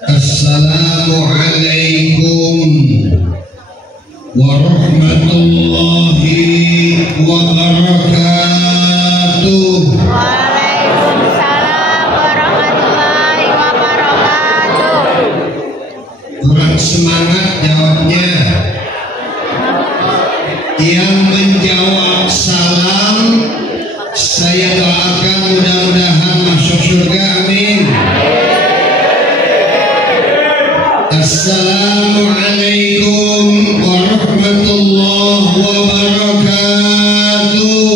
Assalamualaikum warahmatullahi wabarakatuh. Waalaikumsalam warahmatullahi wabarakatuh. Kurang semangat jawabnya. Yang menjawab salam saya doakan mudah-mudahan masuk surga, amin. Assalamualaikum warahmatullahi wabarakatuh.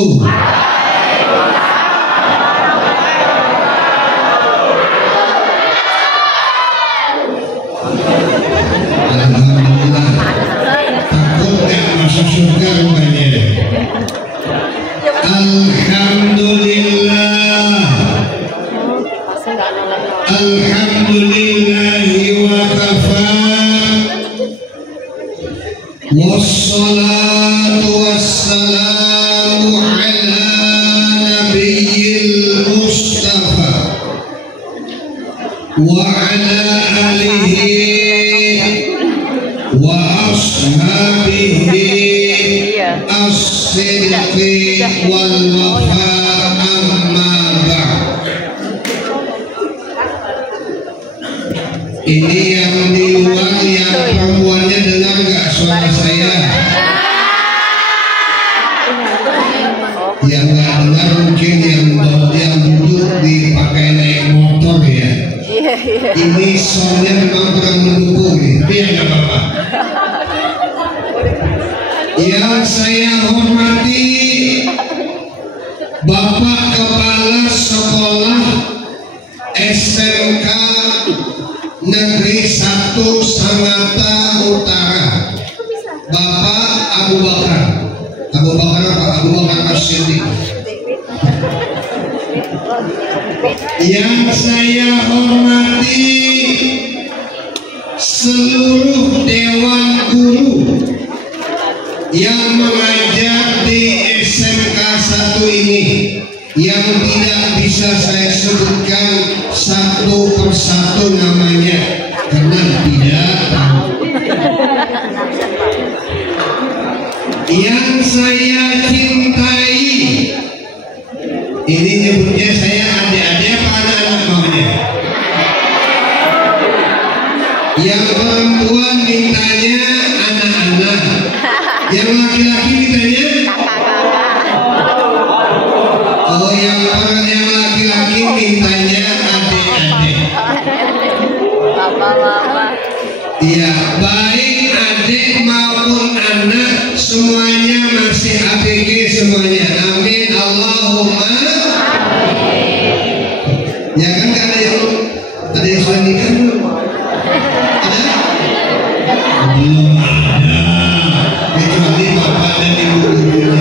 Alhamdulillah. Takut gak masuk surga rupanya. Alhamdulillah. Alhamdulillahi wa kafa. Wassalatu wassalamu ala nabiyyil mustafa wa ala alihi wa ashabihi as-sidqi wal wafa, amma ba'd. Ini yang di luar, yang perempuannya dengar gak suara saya? Yang gak dengar mungkin yang duduk dipakai naik motor ya. Ini soalnya memang kurang mendukung nih, tapi ya gak apa-apa. Yang saya hormati Bapak Kepala Sekolah SMK Negeri 1 Sangatta Utara, Bapak Abu Bakar As-Siddiq. Yang saya hormati seluruh dewan guru yang mengajar di SMK 1 ini, yang tidak bisa saya sebutkan satu persatu namanya karena tidak tahu. Yang saya cintai, ini nyebutnya saya adik-adik apa anak-anak maunya? Yang perempuan mintanya anak-anak, yang laki-laki mintanya yang laki-laki mintanya adik-adik. Ya, baik adik maupun anak semuanya masih ABG semuanya. Amin Allahumma. Ya kan ada yang sudah nikah belum? Ada? Belum ada. Kecuali bapak dan ibu gurunya.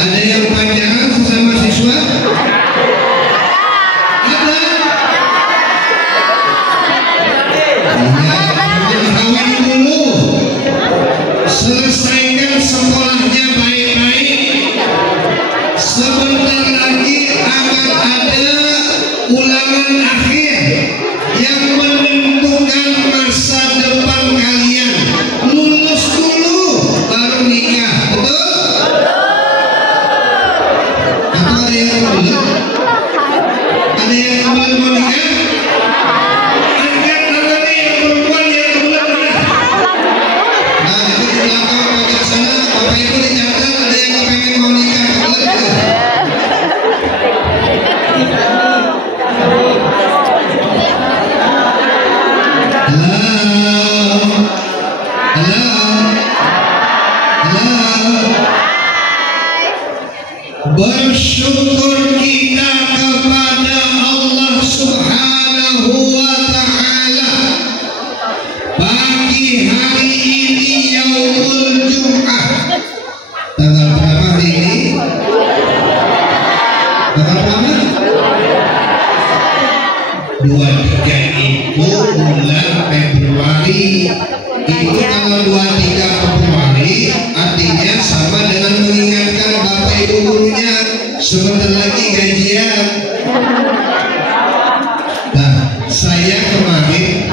Ada yang pacaran sesama siswa? Ada. Kawin dulu. Selesaikan sekolahnya baik-baik. Sebentar lagi akan ada ulangan akhir yang menentukan masa depan kalian. Lulus dulu baru nikah, betul? Ada yang belum? Ada yang belum mau nikah? Angkat tangannya yang perempuan yang belum nikah. Nah, itu di belakang pojok sana, Bapak Ibu dicatat ada yang pengen mau nikah. Bersyukur kita kepada Allah Subhanahu wa Ta'ala. Pagi hari ini Yaumul Jum'ah. Tanggal berapa hari ini? Tanggal berapa? 23 itu bulan Februari. Itu kalau 23 Februari artinya sama dengan mengingatkan Bapak Ibu gurunya sebentar lagi gajian. Nah, saya kemarin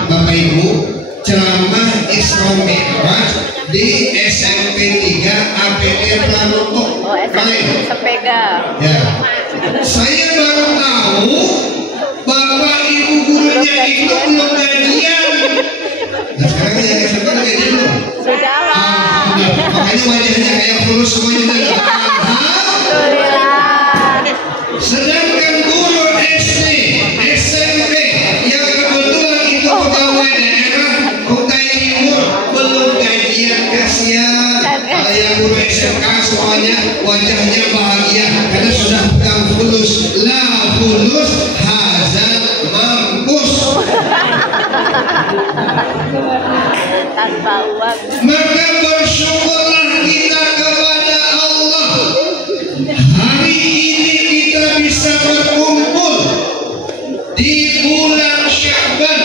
di SMP 3 APT Pranoto. Oh, SMP sepeda. Ya, saya baru tahu bapak ibu gurunya itu belum gajian. Nah sekarang yang SMP udah gajian belum? Sudah lah. Makanya wajahnya kayak fulus semuanya. Alhamdulillah. Sedangkan guru SD, SMP yang kebetulan itu pegawai daerah Kutai Timur belum gajian, kasihan. Kalau yang guru SMK semuanya wajahnya bahagia karena sudah pegang fulus. La fulus hazal mampus. Tanpa uang. Maka bersyukurlah kita kepada Allah. Hari ini kita bisa berkumpul di bulan Sya'ban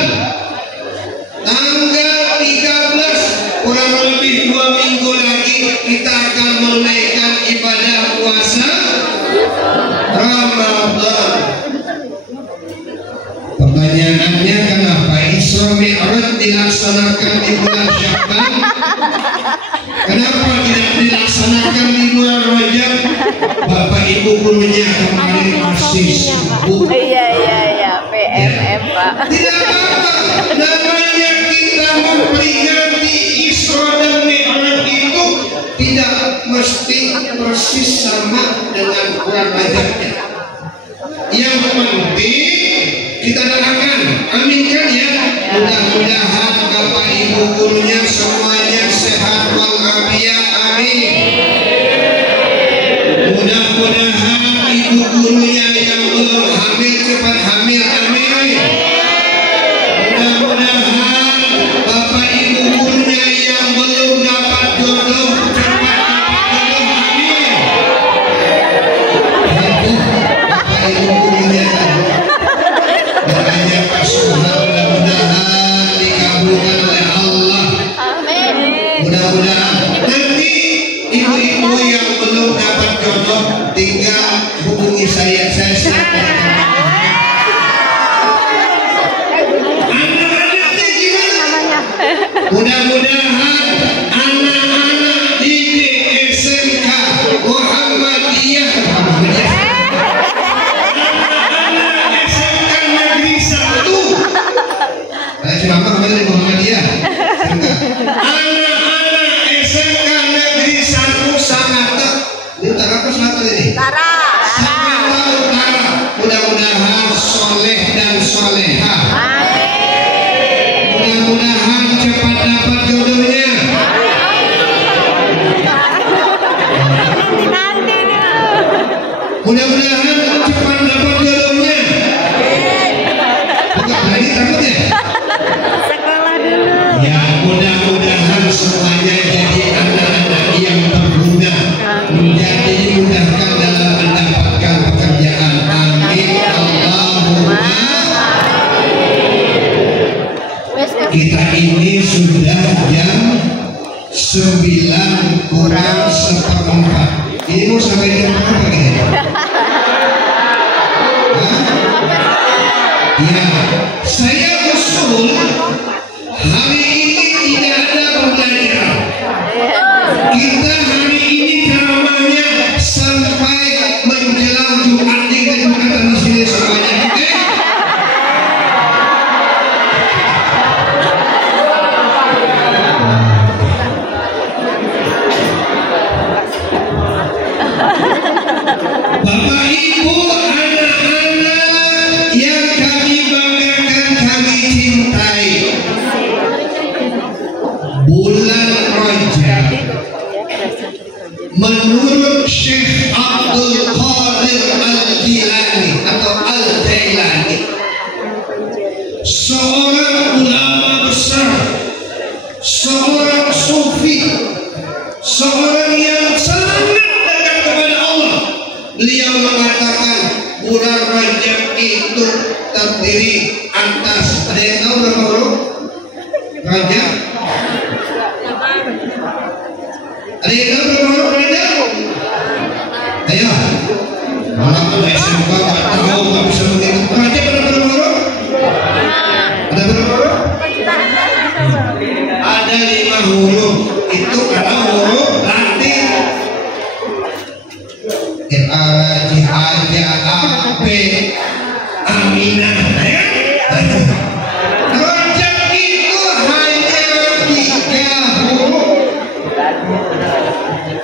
tanggal 13, kurang lebih 2 minggu lagi kita akan menunaikan ibadah puasa Ramadan. Pertanyaannya, kenapa Isra Mi'raj dilaksanakan di bulan Sya'ban? Kenapa tidak dilaksanakan di bulan Rajab? Bapak ibu gurunya kemarin masih sibuk. Iya, PMM Pak. Tidak apa, namanya kita memperingati Isra dan Mi'raj itu tidak mesti persis sama dengan bulan Rajabnya. Yang penting kita doakan, aminkan ya. Mudah-mudahan bapak ibu gurunya semuanya sehat walafiat, amin. Mudah-mudahan ibu gurunya yang belum hamil cepat hamil, amin. Mudah-mudahan bapak ibu gurunya yang belum dapat jodoh cepat dapat jodoh, amin. Bapak ibu gurunya bertanya Pak, mudah-mudahan dikabulkan oleh Allah. Amin. Mudah-mudahan nanti ibu-ibu yang belum dapat jodoh tinggal hubungi saya siapkan. Anak-anaknya gimana? Mudah-mudahan anak-anak di SMK Muhammadiyah, anak-anak SMK Negeri 1. Cuma apa di Muhammadiyah? Anak-anak SMK Negeri 1 Sangatta. Ini utara apa selatan ini? Utara. Sangatta Utara. Mudah-mudahan soleh dan soleha. Mudah-mudahan cepat dapat jodohnya. Nanti dulu. Mudah-mudahan cepat dapat jodohnya. Bukan lagi takutnya. Sekolah dulu. Ya, mudah-mudahan semuanya jadi anak-anak yang berguna, menjadi dimudahkan dalam mendapatkan pekerjaan. Amin. Allahumma. Kita ini sudah jam 9 kurang 1/4. Ini mau sampai jam berapa ini? Ya, saya usul hari ini tidak ada belajar. Kita hari ini ceramahnya sampai menjelang Jumat, kita Jumatan di sini semuanya. Oke? Bapak Ibu, anak-anak yang kami banggakan, kami cintai, bulan Rajab menurut Syekh Abdul Qadir Al-Jilani atau Al-Jailani, seorang ulama besar, seorang sufi, seorang yang sangat dekat kepada Allah. Beliau mengatakan bulan Rajab itu terdiri atas, ada yang tahu berapa huruf Rajab? Ada yang tahu berapa huruf Rajab? Ayo, malam SMK nggak tahu, nggak bisa menghitung Rajab. Ada berapa huruf? Ada berapa huruf? Ada 5 huruf. itu adalah huruf Latin. A-J-A-B Aminah ya. Rojak itu hanya 3 huruf.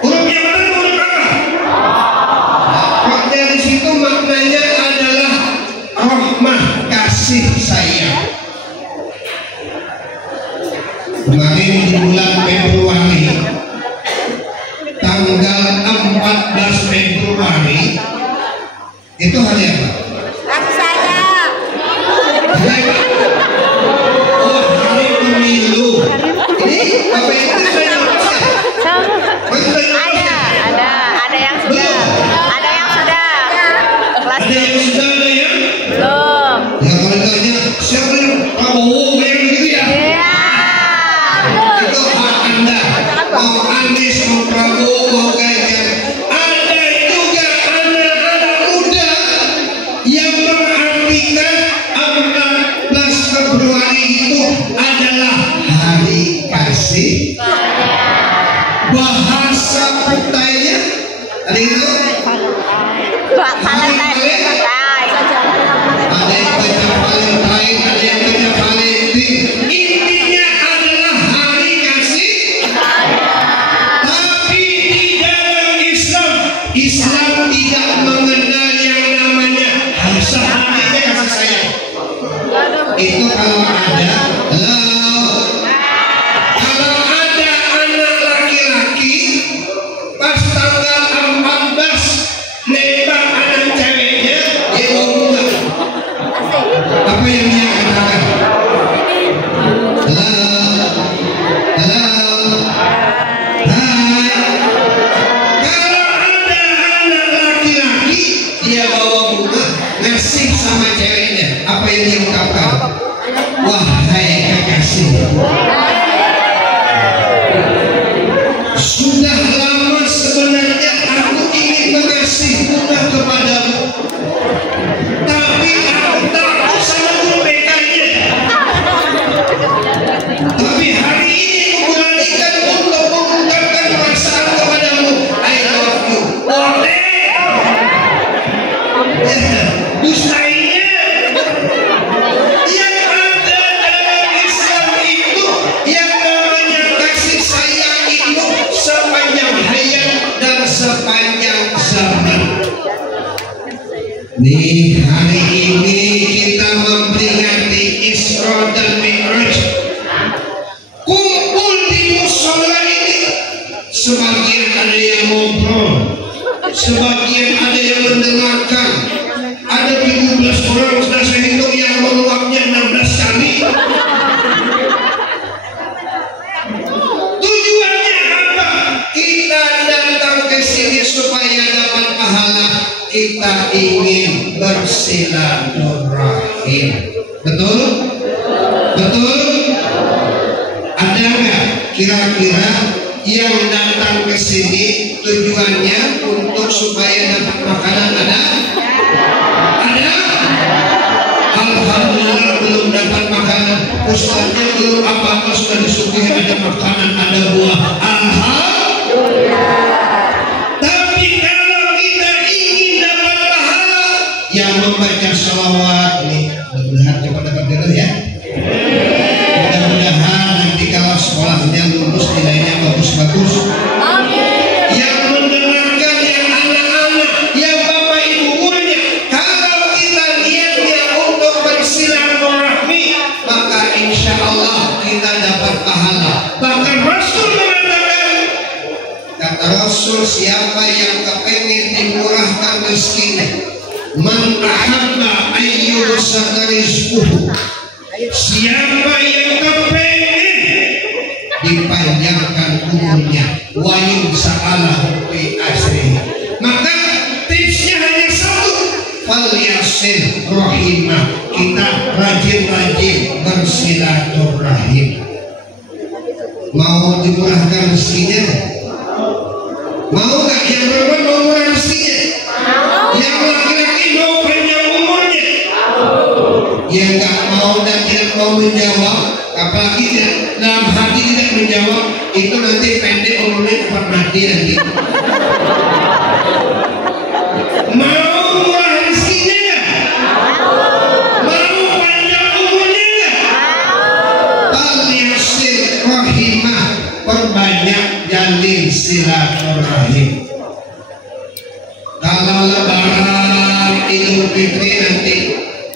Huruf yang mana huruf apa? Kok dari situ maknanya adalah rahmah, kasih sayang. Kemarin di bulan Februari, tanggal 14 Februari, itu hari apa? Kasih sayang. Hari apa? Oh, hari pemilu. Ini apa itu saya lupa. Ada yang sudah. Ada yang sudah. Kelas Ada yang sudah, ada yang belum. ya kalau ditanya siapa yang Prabowo yang gitu ya? Iya. Itu hak Anda. Mau Anies, mau Prabowo, mau Ganjar. Ada juga anak-anak muda yang mengartikan 14 Februari itu adalah hari kasih. Bahasa putainya ada itu. Valentine. Ada yang baca Valentine, ada yang baca Valentine. Intinya adalah hari kasih. Tapi di dalam Islam, Islam tidak mengenal yang namanya harinya kasih sayang. Itu kalau ada kalau ada anak laki-laki pas tanggal 14 nembak anak ceweknya, dia ngomong apa yang dia katakan? Halo, hai. Kalau ada anak laki-laki dia bawa bunga ngasih sama ceweknya, apa yang dia ucapkan? Wahai kekasih, sudah lama sebenarnya aku ingin mengasih bunga kepadamu, tapi aku takut sama UPK-nya. Tapi hari ini aku beranikan untuk mengungkapkan perasaan kepadamu. I love you. Boleh? Mustahilnya yang ada dalam Islam itu yang namanya kasih sayang itu sepanjang hayat dan sepanjang zaman. Nih hari ini kita memperingati Isra dan Mi'raj. Kumpul di musola ini, sebagian ada yang ngobrol, sebagian ada yang mendengarkan. Ada 17 orang sudah saya hitung yang meluapnya 16 kali. Tujuannya apa? Kita datang ke sini supaya dapat pahala. Kita ingin bersilaturahim. Betul? Betul? Ada nggak kira-kira yang datang ke sini tujuannya untuk supaya dapat makanan? Ada? Ada? Alhamdulillah belum dapat makanan. Ustaznya belum apa-apa sudah disuguhi ada makanan, ada buah. Alhamdulillah. Tapi kalau kita ingin dapat pahala, yang membaca sholawat nih, mudah-mudahan cepat dapat jodoh ya. Mudah-mudahan nanti kalau sekolahnya lulus nilainya bagus-bagus. Yang mendengarkan yang anak-anak, yang bapak ibu gurunya, kalau kita niatnya untuk bersilaturahmi, maka insya Allah kita dapat pahala. Bahkan Rasul mengatakan, kata Rasul, siapa yang kepengen dimurahkan rezekinya, man ahabba ayyusaka rizquhu, siapa yang kepengen dipanjangkan umurnya, wayung sa'alahu fi asri, maka tipsnya hanya satu, fal yasil rahimah, kita rajin-rajin bersilaturahim. Mau dimurahkan rezekinya? Mau nggak? Yang perempuan mau murah rezekinya? Yang laki-laki mau panjang umurnya? Yang nggak mau dan tidak mau menjawab, apalagi dalam hati tidak menjawab, itu nanti pendek umurnya cepat mati nanti. Mau murah rezekinya nggak? Mau panjang umurnya nggak? Al-yasil rahimah, perbanyak jalin silaturahim. Kalau lebaran Idul Fitri nanti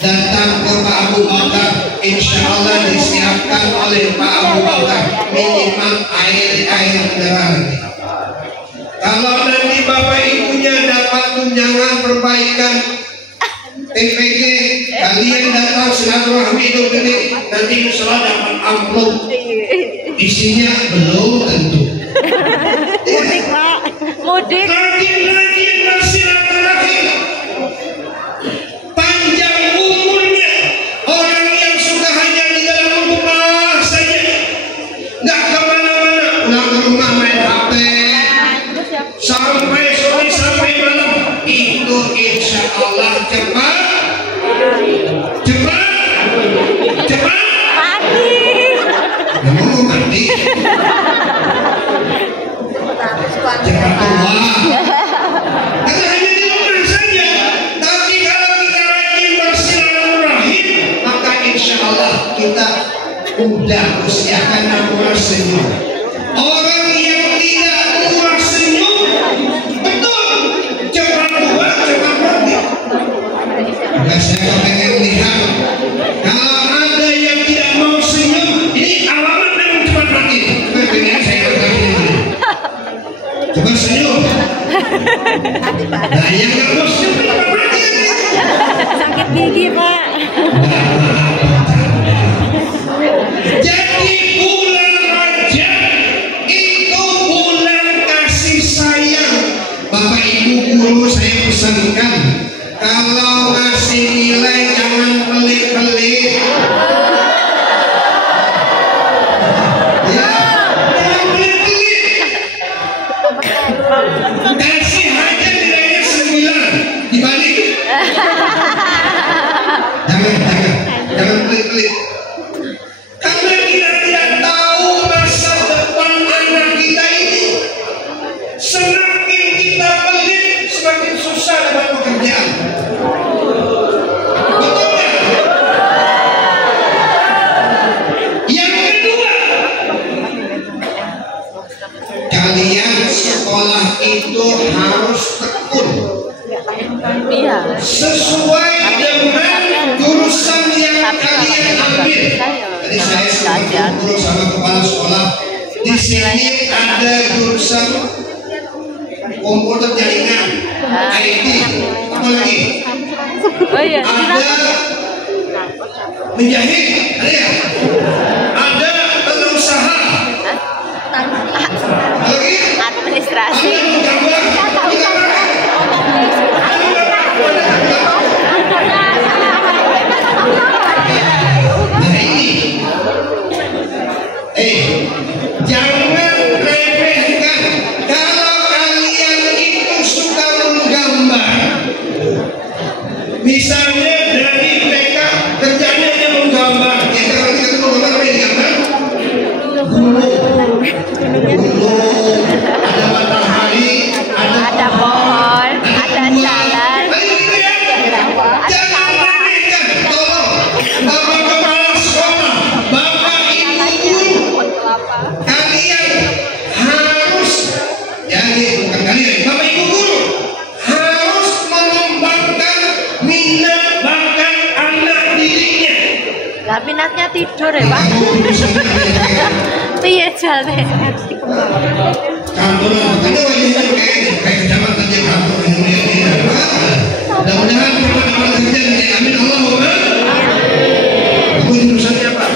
datang ke Pak Abu Bakar, insya Allah disiapkan oleh Pak Abu Bakar minimal air mineral. Kalau nanti bapak ibunya dapat tunjangan perbaikan TPG, kalian datang silaturahmi Idul Fitri, nanti insya Allah dapat amplop, isinya belum tentu. Mudik Pak, mudik. Lagi silaturahim, panjang umurnya. Orang yang suka hanya di dalam rumah saja, nggak kemana-mana, pulang ke rumah main HP sampai sore sampai malam, itu insya Allah cepat Mati. Memang mau mati, cepat tua. Karena hanya di rumah saja. Tapi kalau kita rajin bersilaturahim, maka insya Allah kita udah usiakan umur senyum. Orang yang tidak umur senyum, betul, cepat tua, cepat mati. Nah, saya pengen lihat kalau ada yang tidak mau senyum, ini alamat memang cepat mati. Pengen saya bertanya, coba senyum. Nah, yang nggak mau senyum cepat mati. Sakit gigi Pak. Jadi bulan Rajab itu bulan kasih sayang. Bapak Ibu guru saya pesankan, kalau ngasih nilai jangan pelit-pelit. Ya, jangan pelit-pelit. Kasih aja nilainya 9 dibalik. Jangan pelit-pelit. Karena kita tidak tahu masa depan anak kita ini. Semakin kita pelit, semakin susah dapat pekerjaan. Betul nggak? Yang kedua, kalian sekolah itu harus tekun Iya. sesuai dengan jurusan yang kalian ambil. Tadi saya sempat ngobrol sama kepala sekolah. Di sini ada jurusan komputer jaringan, IT, apa lagi? Oh iya. Ada menjahit, ada ya? Ada tata usaha, apa lagi? Administrasi. Ada menggambar, nah ini, jangan remehkan. Kalau kalian itu suka menggambar, misalnya dari TK kerjanya hanya menggambar, ya kalau kita menggambar apa yang digambar? Gunung, ada matahari, Ada pohon, ada buah. jalan. Nah, itu ya. Jangan remehkan, tolong. Bapak kepala sekolah, bapak ibu guru, kalian harus, ya ini bukan kalian, bapak ibu guru harus mengembangkan minat bakat anak didiknya. Lah minatnya tidur ya Pak. Kamu urusannya kayak Piye jane? kantoran, ada wajahnya kayak kecamatan Jakarta ini. Mudah-mudahan kita dapat kerja nanti, amin Allahumma. Kamu jurusannya apa?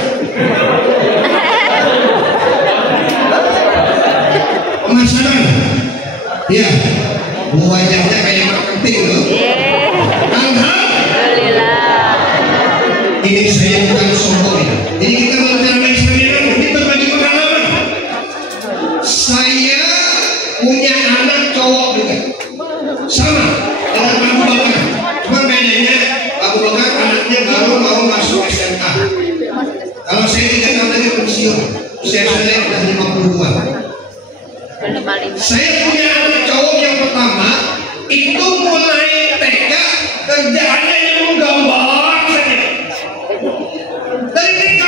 Pemasaran. Ya, wajahnya kayak marketing loh. Alhamdulillah. Ini saya bukan sombong ya. Jadi kita kalau bicara seminar ini berbagi pengalaman. Saya punya anak cowok juga, sama dengan Abu Bakar. Cuma bedanya pensiun. Usia saya udah 52. Saya punya anak cowok yang pertama itu mulai TK kerjaannya yang menggambar saja. Dari TK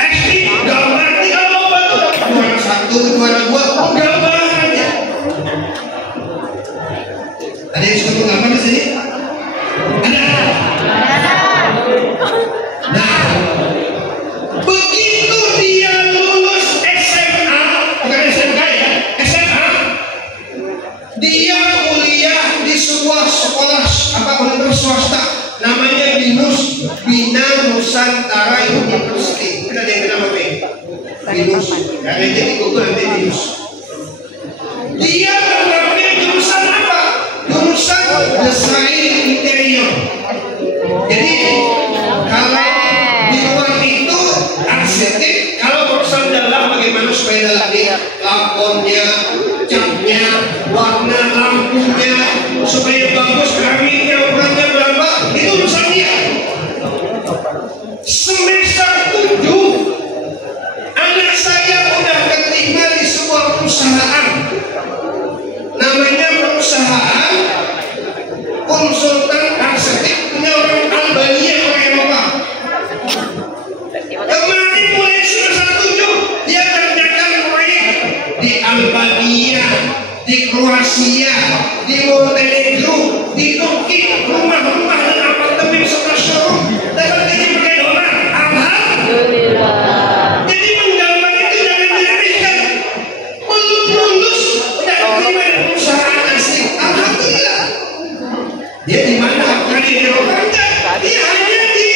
SD gambar tinggal lomba tuh juara 1, juara 2 gambar aja. Ada yang suka menggambar di sini? Ada. Nah, begitu dia lulus SMA, bukan SMK ya, SMA, dia kuliah di sebuah sekolah universitas swasta, namanya BINUS, Bina Nusantara University. Kita ada yang kenal apa ini? BINUS. Ada yang jadi Google nanti BINUS. Dia mengambil jurusan apa? Jurusan desain interior. Jadi kalau di luar itu arsitek, kalau urusan dalam bagaimana supaya dalam ini lakonnya, catnya, warna lampunya supaya bagus, keramiknya, ukurannya berapa, itu urusan dia. Semester 7 anak saya udah keterima di sebuah perusahaan, namanya perusahaan konsultan arsitek, punya orang Albania, orang Eropa. Kemarin mulai semester 7 dia kerjakan proyek di Albania, di Kroasia, di Montenegro, di Turki, rumah-rumah dan apartemen serta showroom. Dapat gaji pakai dolar. Alhamdulillah. Jadi menggambar itu jangan diremehkan. Belum lulus udah diterima di perusahaan asing. Alhamdulillah. Dia di mana? Bukan di Eropa. Dia hanya di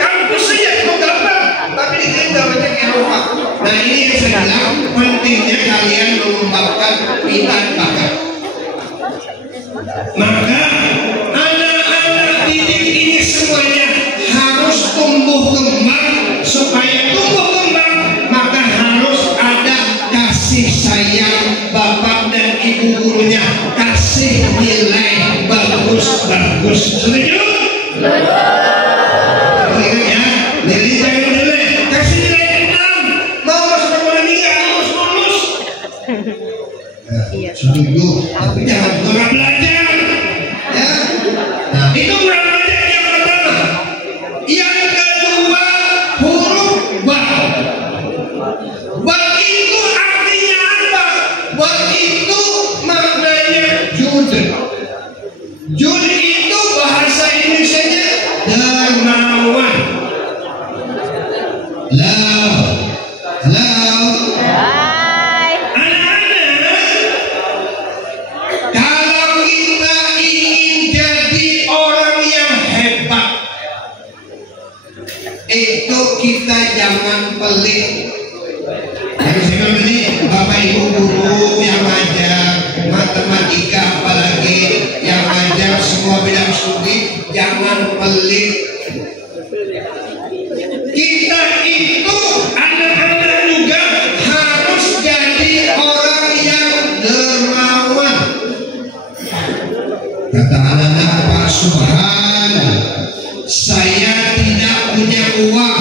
kampus saja menggambar, tapi diterima banyak Eropa. Nah ini yang saya bilang pentingnya kalian mengembangkan minat bakat. Maka anak-anak didik ini semuanya harus tumbuh kembang. Supaya tumbuh kembang maka harus ada kasih sayang bapak dan ibu gurunya, kasih nilai bagus-bagus. Setuju? Ingat ya, nilai jangan nilai, kasih nilai 6. Mau masuk sekolah ini nggak lulus. Setuju, tapi jangan kurang belajar. Ya, nah itu kurang belajar yang pertama. Yang kedua, huruf ba. Ba itu artinya apa? Ba itu maknanya jud. Jud itu bahasa Indonesianya dermawan. Kalau kita ingin jadi orang yang hebat, itu kita jangan pelit. Yang saya bilang tadi, bapak ibu guru yang ngajar matematika, apalagi yang ngajar semua bidang studi, jangan pelit. Kita itu anak-anak juga harus jadi orang yang dermawan. Kata anak-anak Pak Subhan, saya tidak punya uang.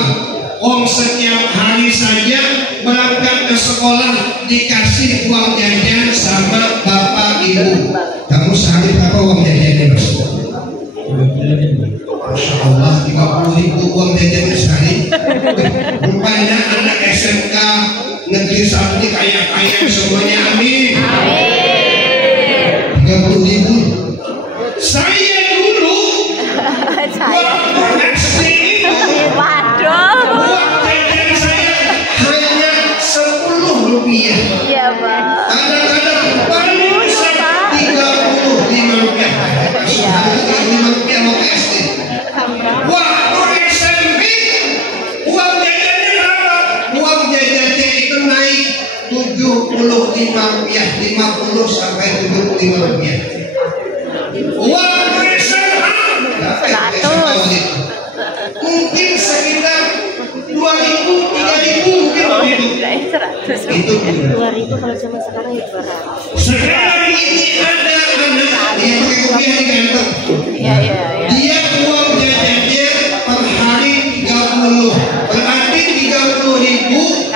Setiap hari saja berangkat ke sekolah dikasih uang jajan sama bapak ibu. Kamu sehari berapa uang jajannya, Mas? Masya Allah, 30.000 uang jajannya sehari. Rupanya anak SMK negeri 1 ini kaya-kaya semuanya, amin. 30.000. Saya dulu waktu SD itu uang jajan saya hanya 10 rupiah. Iya, Pak. Kadang-kadang paling besar 35 rupiah. 35 rupiah mau ke SD. Waktu SMP uang jajannya berapa? Uang jajannya itu naik 75 rupiah, 50 sampai 75 rupiah. Uang SMA mungkin sekitar 2.000, 3.000 mungkin itu 2.000 kalau zaman sekarang ya 200. Sekarang ini ada anak yang pakai rupiah di kantong. Dia uang jajannya per hari 30, berarti 30.000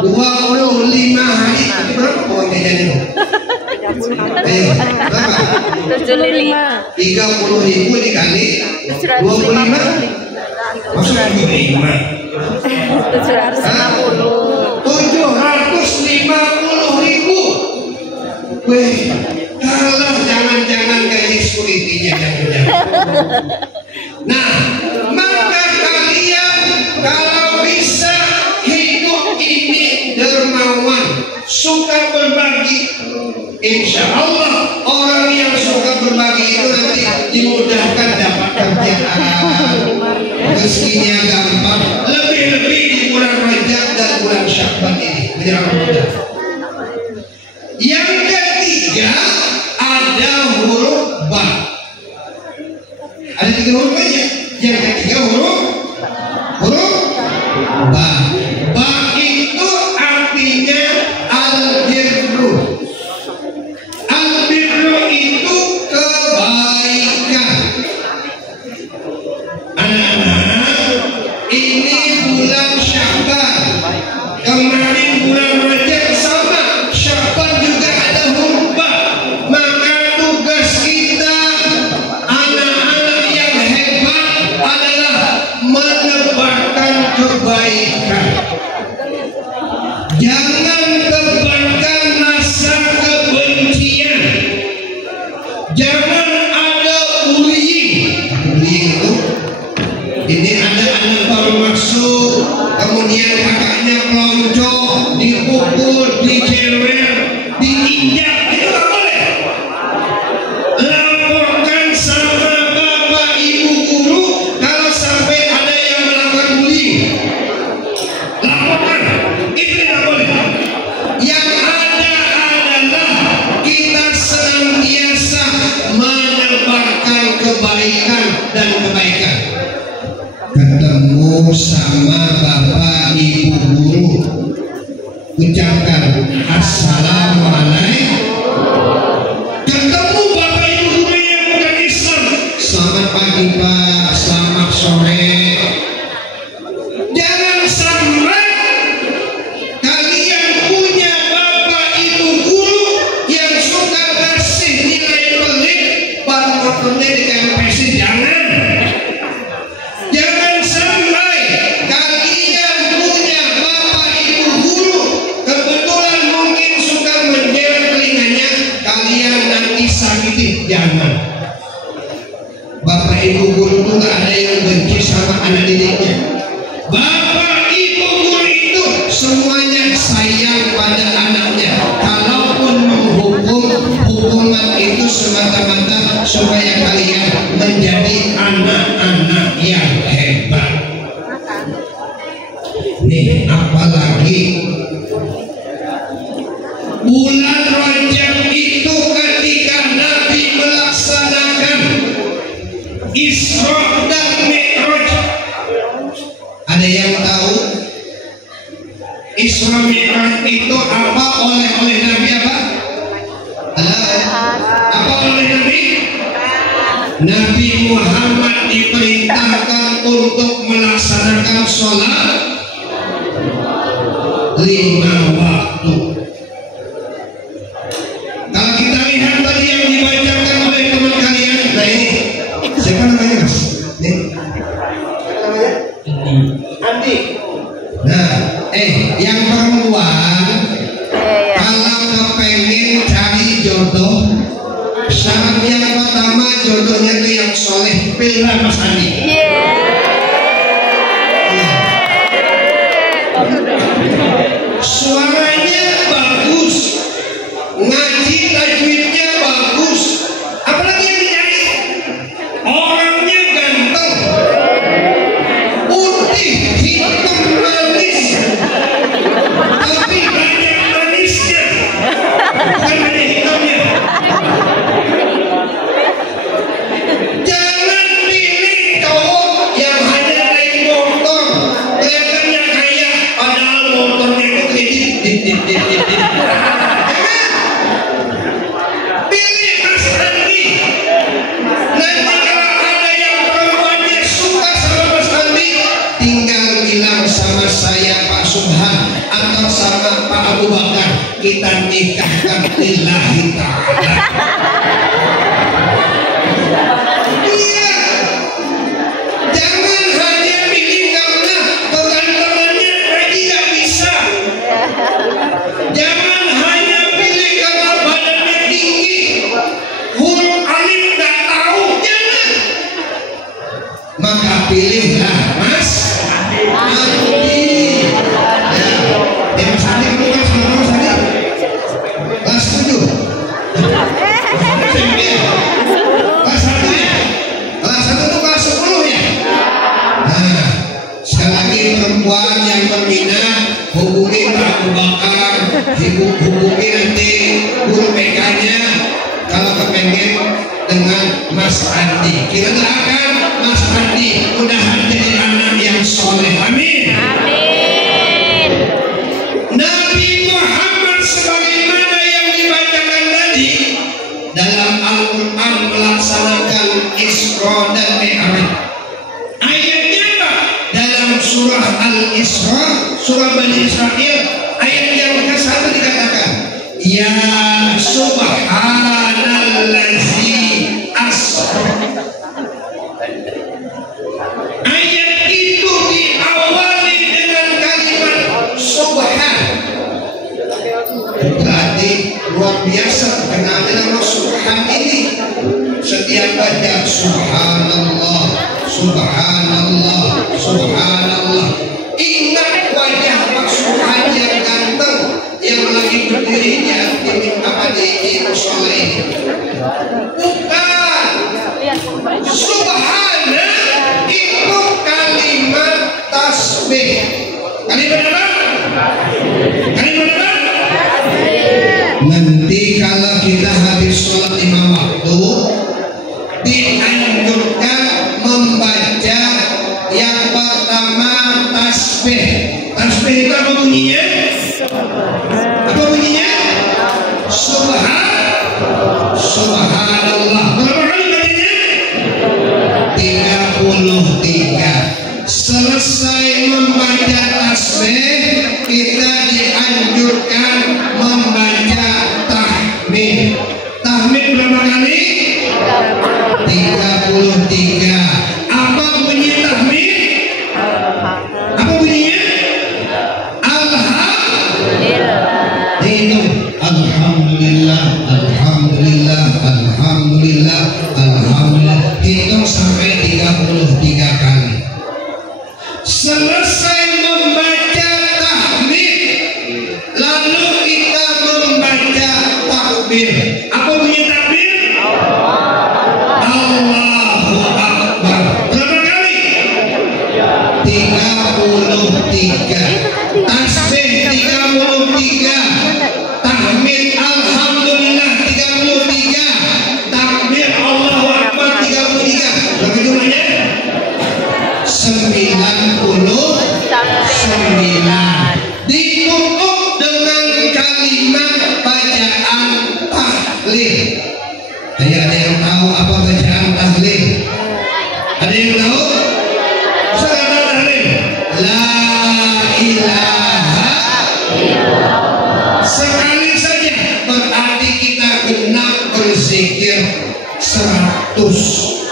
25 hari. Tapi berapa uang jajan itu? Ayo, berapa? 30.000 dikali 25. Maksudnya 25. 750.000. Weh, kalau jangan-jangan kayak security-nya jangan. Nah, maka kalian kalau bisa hidup ini dermawan, suka berbagi, insya Allah orang yang suka berbagi itu nanti dimudahkan dapat kerjaan, rezekinya gampang, lebih-lebih di bulan Rajab dan bulan Sya'ban ini menjelang Ramadan. Yang ketiga ada huruf ba. Ada 3 huruf aja. Yang ketiga huruf ba. Ba itu artinya al-birru. Al-birru itu kebaikan. Anak-anak, ini bulan Sya'ban. Kemarin bulan Rajab sama. Sya'ban juga ada huruf ba. Maka tugas kita anak-anak yang hebat adalah menebarkan kebaikan. Jangan tebarkan rasa kebencian. Jangan ada bullying. Bullying itu ini ada anak baru masuk, kemudian kakaknya pelonco, dipukul, dijewer, diinjak, itu nggak boleh. Laporkan sama bapak ibu guru kalau sampai ada yang melakukan bullying. Laporkan, itu tidak boleh. Yang ada adalah kita senantiasa menebarkan kebaikan dan kebaikan. Ketemu sama bapak ibu guru, ucapkan assalamualaikum. Ketemu bapak ibu guru yang bukan Islam, selamat pagi pak, selamat sore. Jangan sampai kalian punya bapak ibu guru yang suka kasih nilai pelit, baru motornya dikempesin. Jangan sampai kalian punya bapak ibu guru kebetulan mungkin suka menjerat telinganya, kalian nanti sakiti. Jangan. Bapak ibu guru itu nggak ada yang benci sama anak didiknya. Bapak ibu guru itu semuanya sayang pada anaknya. Kalaupun menghukum, hukuman itu semata-mata supaya kalian menjadi anak-anak yang hebat. Nih, apalagi bulan Rajab itu ketika Nabi melaksanakan Isra dan Mi'raj. Ada yang tahu Isra Mi'raj itu apa oleh Nabi apa? Apa oleh Nabi? Nabi Muhammad diperintahkan untuk melaksanakan sholat 5 waktu. Kalau kita lihat tadi yang dibacakan oleh teman kalian, nah ini siapa namanya mas? Nih, siapa namanya? Andi. Nah, yang perempuan kalau kepengen cari jodoh, syarat yang pertama jodohnya itu yang soleh. Pilihlah Mas Andi. Suaranya bagus, ngaji tajwidnya bagus, apalagi yang dicari? Orangnya ganteng, putih, hitam, manis, tapi banyak manisnya, bukan banyak hitamnya. Jangan pilih cowok yang hanya naik motor, kelihatannya kaya, padahal motornya itu kredit. Pilih Mas Andi. Nanti kalau ada yang perempuannya suka sama Mas Andi, tinggal bilang sama saya Pak Subhan atau sama Pak Abu Bakar, kita nikahkan lillahi ta'ala. Iya, jangan hanya pilih karena kegantengannya tidak bisa. Jangan hanya pilih karena badannya tinggi, huruf alif gak tahu, jangan. Maka pilihlah Mas Andi. Ya Mas Andi, kamu kan sama Mas Andi kelas 7. Kelas 1 ya? Kelas 1 itu kelas 10 ya? Nah, sekali lagi perempuan yang berminat hubungi Pak Abu Bakar, hubungi nanti guru PK-nya kalau kepengen dengan Mas Andi. Kita doakan Mas Andi mudah-mudahan jadi anak yang soleh. Amin. Amin. Nabi Muhammad sebagaimana yang dibacakan tadi dalam Al-Quran melaksanakan Isra dan Mi'raj. Ayatnya apa? Dalam surah Al-Isra, surah Bani Israel, ayat yang ke-1 dikatakan, Ya Subhanallazi asra. Ayat itu diawali dengan kalimat Subhan. Berarti luar biasa kenal nama Subhan ini. Setiap baca Subhanallah, Subhanallah, Subhanallah, ingat wajah Pak Subhan yang ganteng yang lagi berdiri di musola ini. Bukan Subhana itu kalimat tasbih. Kalimat apa? Kalimat apa? Nanti kalau kita habis sholat 5 waktu dianjurkan membaca yang pertama tasbih. Tasbih itu apa bunyinya? Apa bunyinya? Subhanallah. Berapa kali bacanya? 33. Selesai membaca tasbih, kita dianjurkan membaca tahmid. Tahmid berapa kali? 33. Apa bunyi tahmid? Apa bunyinya? Alhamdulillah, Alhamdulillah, Alhamdulillah, Alhamdulillah. Hitung sampai 33 kali. Selesai membaca tahmid, lalu kita membaca takbir. Apa bunyi takbir? Allahu Akbar. Berapa kali? 33. Tasbih 33. Tahmid Alhamdulillah 33. Takbir Allahu Akbar 33. Berapa jumlahnya? 99. Ditutup dengan kalimat bacaan tahlil. Ada yang tahu apa bacaan tahlil? Ada yang tahu? Saya tahlil. La ilaha illallah. Sekali saja berarti kita genap berzikir 100.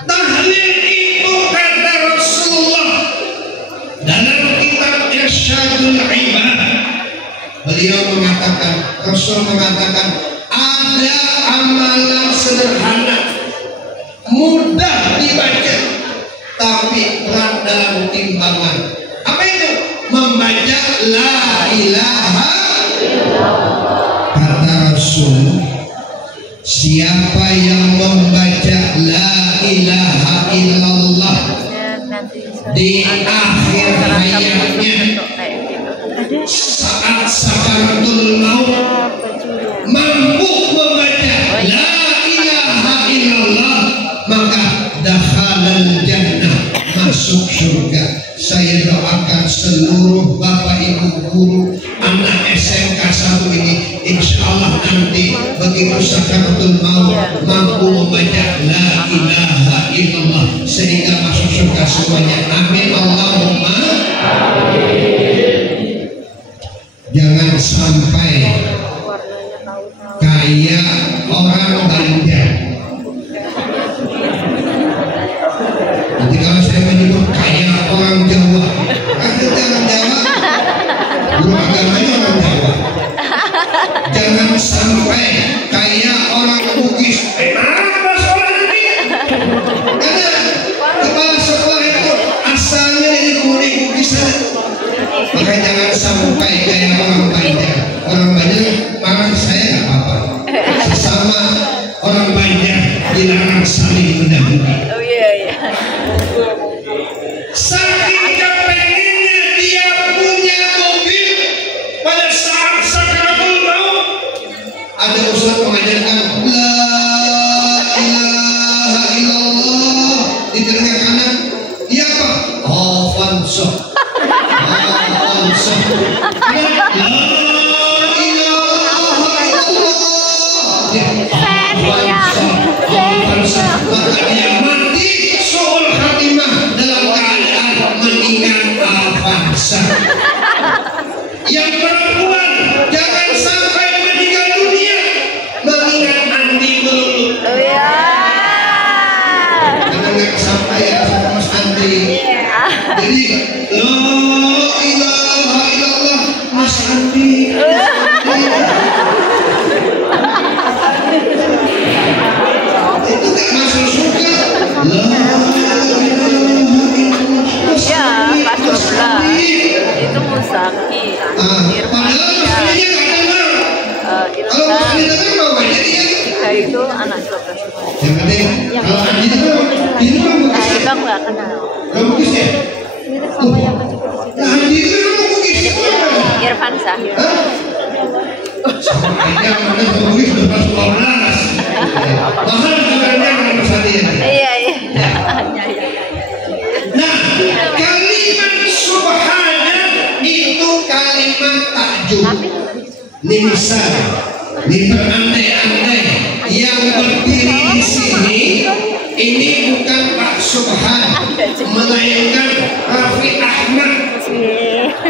Tahlil itu kata Rasulullah dalam kitab Irsyadul Ibad. Beliau mengatakan, Rasul mengatakan, ada amalan sederhana, mudah dibaca, tapi berat dalam timbangan. Apa itu? Membaca la ilaha illallah. Kata Rasul, siapa yang membaca la ilaha illallah di akhir hayatnya saat sakaratul maut mampu membaca la ilaha illallah, maka dakhalal jannah, masuk surga. Saya doakan seluruh bapak ibu guru anak SMK 1 ini, insya Allah nanti begitu sakaratul maut mampu membaca la ilaha illallah. sehingga masuk surga semuanya. Amin Allahumma. Jangan sampai kayak orang Banjar. Nanti kalau saya menyebut kayak orang Jawa, ada orang Jawa, guru agamanya orang Jawa. Jangan sampai kayak orang Bugis. Apa sekolah ini? Karena kepala sekolah itu asalnya dari kuning Bugis. Maka jangan sampai kayak orang Banjar. Orang Banjar marah saya nggak apa-apa. Sesama orang Banjar dilarang saling mendahului. Oh iya. Saking kepengennya dia punya mobil, pada saat sakaratul maut ada ustaz mengajarkan la ilaha illallah di telinga kanan. Dia apa? Avanza. Maka dia mati suul khatimah dalam keadaan mengingat Avanza. Yang perempuan jangan sampai meninggal dunia mengingat Andi melulu. Oh iya. Jangan sampai ya Mas Andi. Jadi la ilaha illallah Mas Andi. Itu gak masuk surga. La ilaha illallah Mas Ya, Andi. pas Mas 12. Andi. Itu Musaki. Padahal Mas Andi gak dengar. Kalau Mas Andi dengar mau gak jadi ya? Ika itu anak 12. Yang penting kalau Andi dengar ini mah Nah, Bugis ya? itu aku nggak kenal. Gak Bugis ya? Mirip sama yang kecil di situ. Nah Andi itu memang Bugis ya? Irfan Sahir. Hah? Sama aja mana Bugis 12. Mahal sebenarnya kalau Mas Andi ya? Iya. Nah, kalimat subhana itu kalimat takjub. Ini misal, ini berandai-andai yang berdiri di sini ini bukan Pak Subhan, melainkan Raffi Ahmad.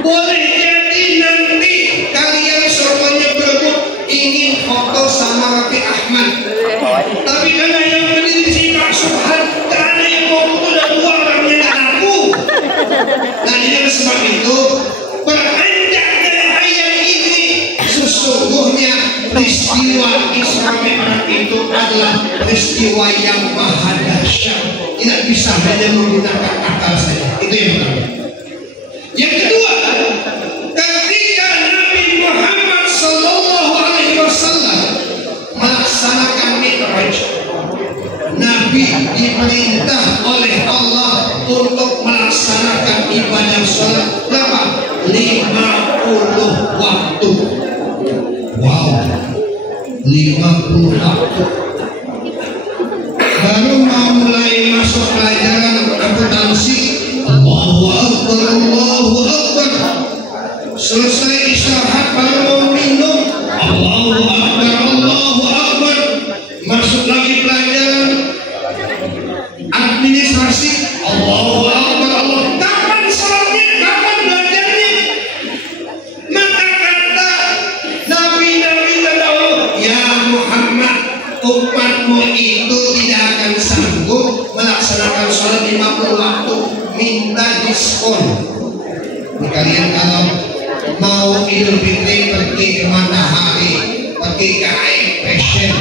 Boleh jadi nanti kalian semuanya berebut ingin foto sama Raffi Ahmad. Tapi karena yang berdiri di sini Pak Subhan, tak ada yang mau foto dan dua orangnya tak laku. Nah, jadi sebab itu beranjak dari ayat ini sesungguhnya peristiwa Isra Mi'raj itu adalah peristiwa yang maha dahsyat. Tidak bisa hanya menggunakan akal saja. Itu yang pertama. Yang kedua, ketika Nabi Muhammad Sallallahu Alaihi Wasallam melaksanakan Mi'raj, Nabi diperintah oleh Allah untuk melaksanakan ibadah sholat berapa? 50 waktu. Wow, 50 waktu. Baru mau mulai masuk pelajaran akuntansi, Allahu Akbar, Allahu Akbar. Selesai istirahat baru mau minum, Allahu Akbar, Allahu Akbar. Masuk lagi pelajaran administrasi, Allahu Akbar, Allah. Kapan sholatnya? Kapan belajarnya? Maka kata Nabi-Nabi terdahulu, ya Muhammad, umatmu itu tidak akan sanggup melaksanakan sholat 50 waktu, minta diskon. Kalian kalau mau Idul Fitri pergi ke Matahari, pergi ke Air Fashion,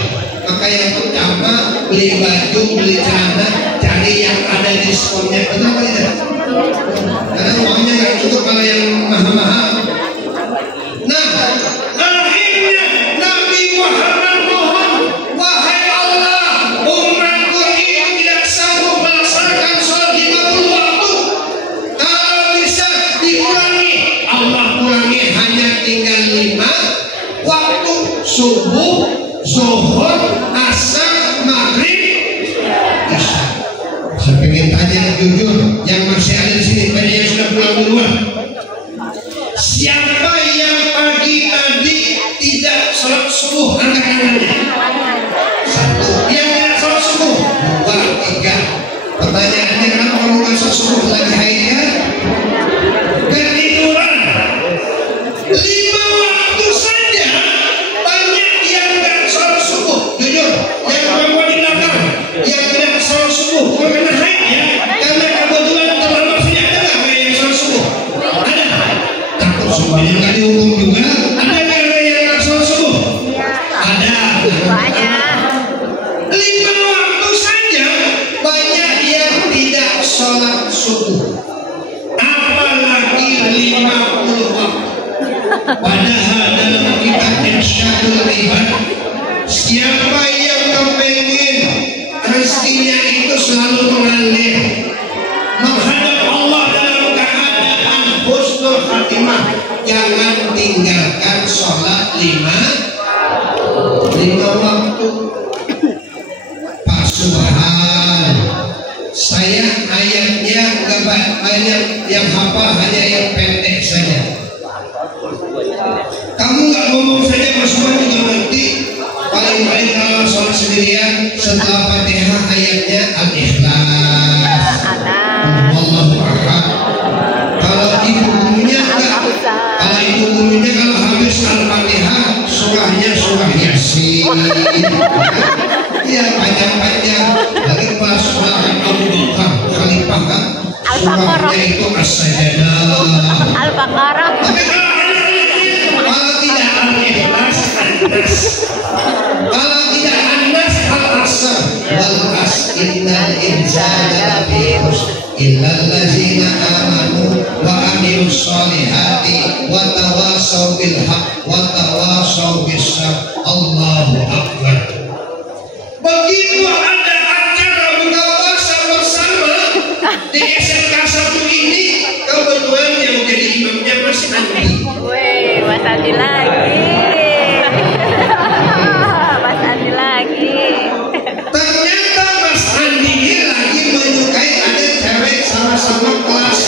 maka yang pertama beli baju, beli celana, cari yang ada diskonnya. Benar apa tidak? Karena uangnya nggak cukup kalau yang mahal-mahal. Nah, akhirnya Nabi Muhammad mohon, wahai Allah, umatku ini tidak sanggup melaksanakan sholat 50 waktu. Kalau bisa dikurangi, Allah kurangi hanya tinggal 5 waktu: subuh, zuhur, asar, maghrib, isya. Saya pengen tanya jujur, yang masih ada di sini, banyak yang sudah pulang duluan. Siapa yang pagi tadi tidak sholat subuh, angkat tangannya. 1. Yang tidak sholat subuh, 2, 3. Pertanyaannya lagi haidnya ketiduran 5 waktu saja banyak yang gak sholat subuh. Jujur, yang perempuan di belakang yang tidak sholat subuh karena haid ya, karena kebetulan terlalu banyak. Ada gak kayak yang sholat subuh? Ada. Takut subuhnya gak dihukum juga. Ada gak yang gak sholat subuh? Ada. Banyak. 5 waktu saja banyak yang tidak sholat subuh, apalagi 50 waktu. Padahal dalam kitab Irsyadul Ibad, siapa yang kepengen rezekinya itu selalu mengalir menghadap Allah dalam keadaan husnul khatimah, jangan tinggalkan sholat 5 waktu. Pak Subhan, saya ayatnya nggak banyak yang hafal, hanya yang pendek saja. Kamu nggak ngomong saja, Mas Subhan juga ngerti. Paling-paling kalau sholat sendirian setelah Fatihah ayatnya Al-Ikhlas, Wallahu Ahad. Kalau ibu gurunya kalau ibu gurunya kalau habis Al-Fatihah surahnya surah Yasin. Ya panjang-panjang. Lagi pas surah Abu Bakar Khalifah kan surahnya itu As-Sajdah, Al-Baqarah. tapi kalau tidak Al-Ikhlas An-Nas, kalau tidak An-Nas Al-Asr wal Asr innal insana lafi khusr illal ladzina amanu wa amilus solihati wa tawasaw bil haqq wa tawasaw bis sabr. Allahu Akbar. Begitu ada acara buka puasa bersama di SMK 1 ini, kebetulan yang jadi imamnya Mas Andi. Wih, Mas Andi lagi. Mas Andi lagi. Ternyata Mas Andi ini lagi menyukai ada cewek sama-sama kelas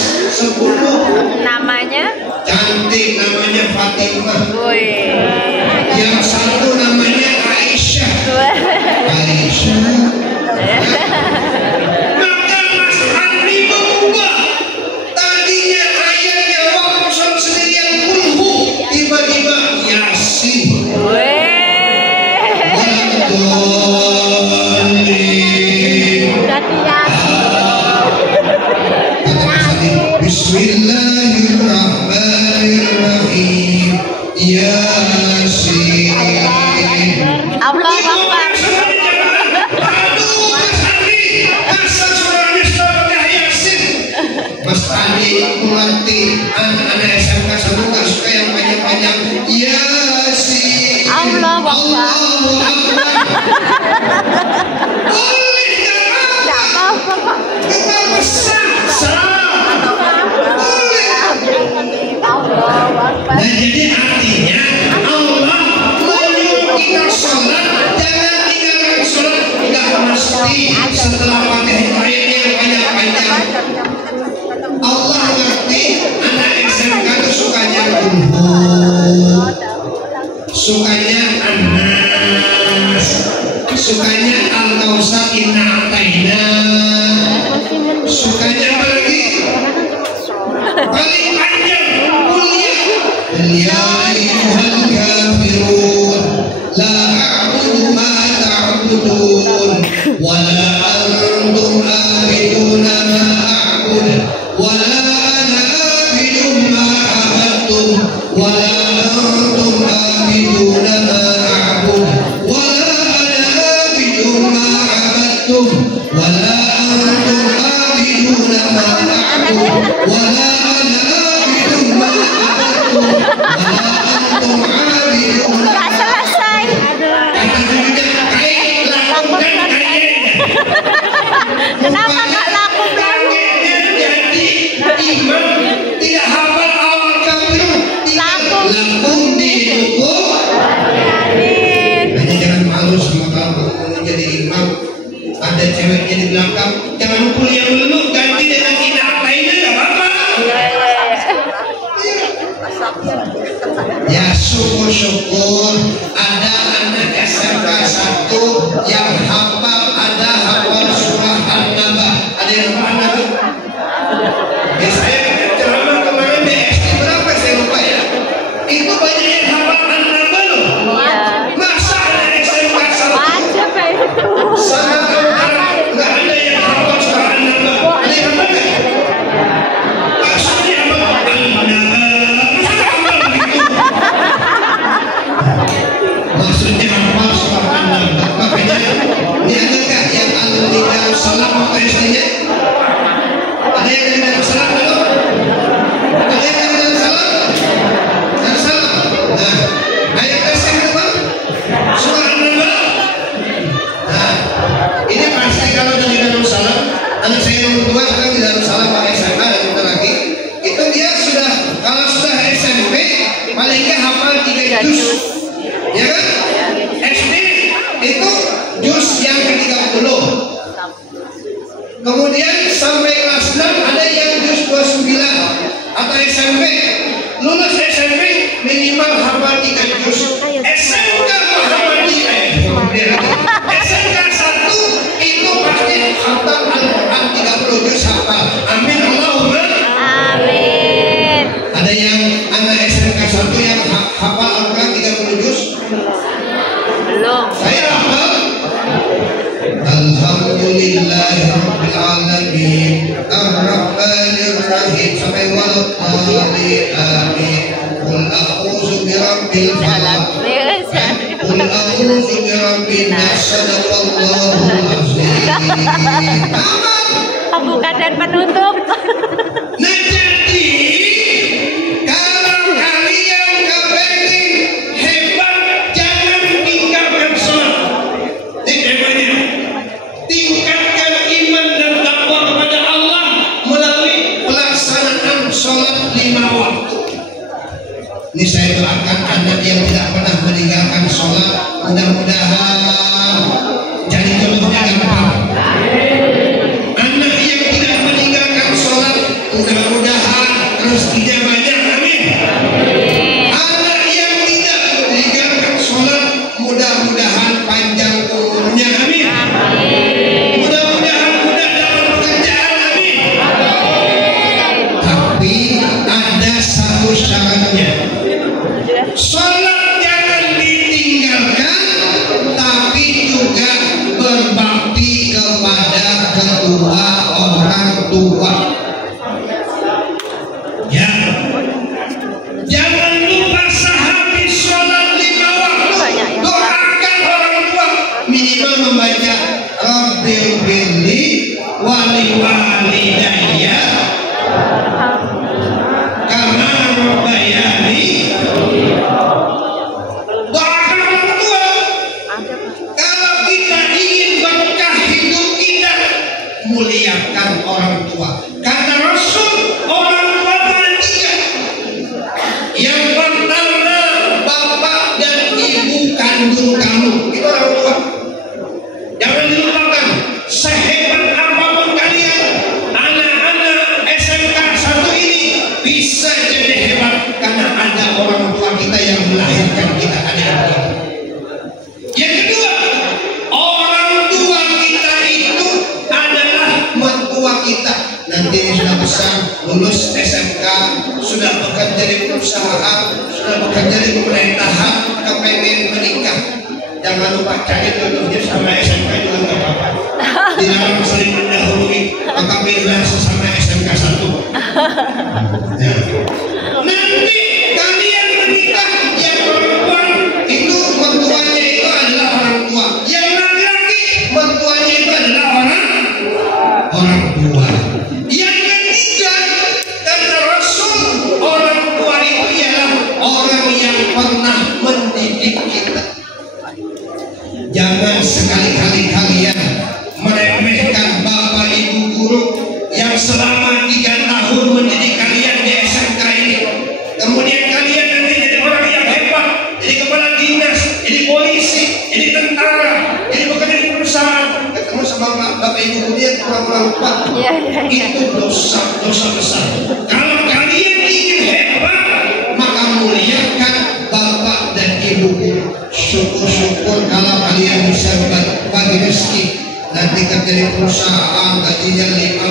10. Namanya? Cantik, namanya Fatimah. Wih. Yang satu namanya Aisyah. Aisyah. Maka Mas Andi mengubah tadinya ayatnya waktu sholat sendirian kulhu, tiba-tiba Yasin. Bismillahirrahmanirrahim. Yasin. Allah Akbar. Mas Andi mengerti anak-anak SMK satu nggak suka yang panjang-panjang. Yasin. Allah Akbar. Boleh Tidak apa-apa, Pak. kenapa sah? Allah Akbar. Nah jadi artinya Allah menyuruh kita sholat, jangan tinggalkan sholat. Nggak mesti setelah Fatihah ayatnya yang panjang-panjang. Allah ngerti anak SMK itu sukanya Qur'an, sukanya An-Nas, sukanya Al-Kausar Inna Ataina, sukanya apa lagi? Paling panjang kuliah. Ya ayyuhal kafirun la a'budu ma ta'budun wa la antum abiduna ma a'budu wa la ana abidun ma abadtum wa la antum abiduna ma a'budu wa la ana abidun ma abadtum wa la antum abiduna ma a'budu wa la Nggak selesai. Kenapa nggak laku lagi? Tidak hafal awal kafir, lakum di hukum. Hanya jangan malu sama kamu menjadi imam. Ada ceweknya di belakang, jangan kuliah dulu, ganti dengan tidak lainnya nggak apa-apa. Ya syukur-syukur ada anak SMK 1 yang hafal, ada hafal surah An-Naba. Ada yang hafal An-Naba? saya nomor 2 sekarang tidak salah Pak SMA dan bentar lagi. Itu dia sudah, kalau sudah SMP paling nggak hafal 3 juz, ya kan? SD itu juz yang ke-30. Kemudian sampai kelas 6 ada yang juz 29 atau SMP. Lulus SMP minimal hafal 3 juz. SMK hafal 3. SMK 1 itu pasti hafal Al-Quran 30 juz hafal. Amin Allahumma Amin. Ada yang anak SMK 1 yang hafal Al-Quran 30 juz? Belum. Saya hafal. Alhamdulillahirabbil alamin arrahmanir rahim sampai waladhdallin amin. Qul a'udzu birabbil falaq. Qul a'udzu birabbin nas. Sadaqallahul azim. Pembuka dan penutup. Nah jadi kalau kalian kepengen hebat jangan tinggalkan sholat. Tingkatkan iman dan takwa kepada Allah melalui pelaksanaan sholat 5 waktu. Ini saya doakan anak yang tidak pernah meninggalkan sholat, mudah-mudahan jadi jodohnya gampang. Anak yang tidak meninggalkan sholat, mudah-mudahan rezekinya banyak, amin. Anak yang tidak meninggalkan sholat, mudah-mudahan panjang umurnya, amin. Mudah-mudahan mudah dapat pekerjaan, amin. Tapi ada satu syaratnya. Sholat jangan ditinggalkan, tapi juga berbakti kepada kedua orang tua. Ya, jangan lupa sehabis sholat 5 waktu doakan orang tua, minimal membaca Rabbighfirli wali walidayya kama rabbayani. Doakan orang tua. Kalau kita ingin berkah hidup kita, muliakan orang tua. Kata Rasul, orang tua ada 3. Yang pertama, bapak dan ibu kandung kamu. Itu orang tua. Jangan dilupakan. Sehebat apapun kalian, anak-anak SMK 1 ini bisa jadi hebat karena ada orang tua kita yang melahirkan kita, adik-adik. Yang kedua, orang tua kita itu adalah mertua kita. Nanti ini sudah besar, lulus SMK, sudah bekerja di perusahaan, sudah bekerja di pemerintahan, kepengen menikah. Jangan lupa cari jodohnya sama SMK juga nggak apa-apa. Tidak saling mendahului, maka pilihlah sesama SMK 1. Ya. Nanti kalian menikah, yang perempuan itu mertuanya itu adalah orang tua, yang laki-laki mertuanya itu adalah orang tua. Yang ketiga, kata Rasul, orang tua itu ialah orang yang pernah mendidik kita. Jangan sekali-kali kalian meremehkan bapak ibu guru yang selama 3 tahun mendidik kalian di SMK ini. Kemudian kalian nanti jadi orang yang hebat, jadi kepala dinas, jadi polisi, jadi tentara, jadi bekerja di perusahaan. Ketemu sama bapak ibu guru yang kurang-kurang kuat. Itu dosa besar. Kalau kalian ingin hebat, maka muliakan bapak dan ibu guru. Syukur-syukur kalau kalian bisa bagi rezeki. Nanti kerja di perusahaan gajinya 15